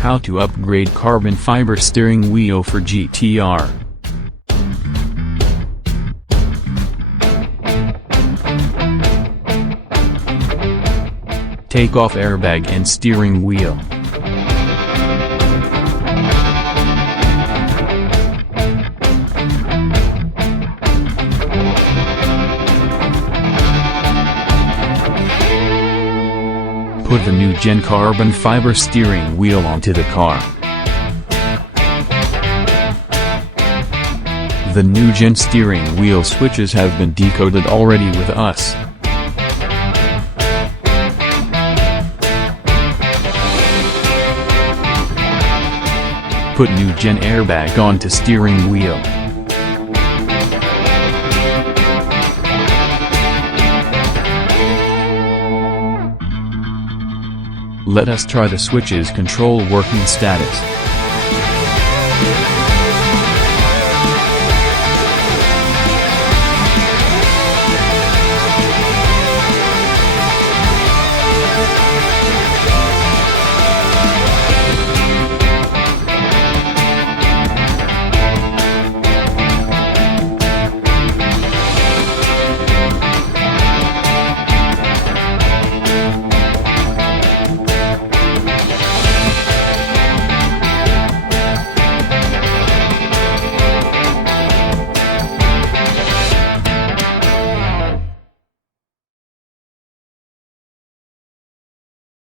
How to upgrade carbon fiber steering wheel for GTR. Take off airbag and steering wheel. Put the new Gen carbon fiber steering wheel onto the car. The new Gen steering wheel switches have been decoded already with us. Put new Gen airbag onto steering wheel. Let us try the switch's control working status.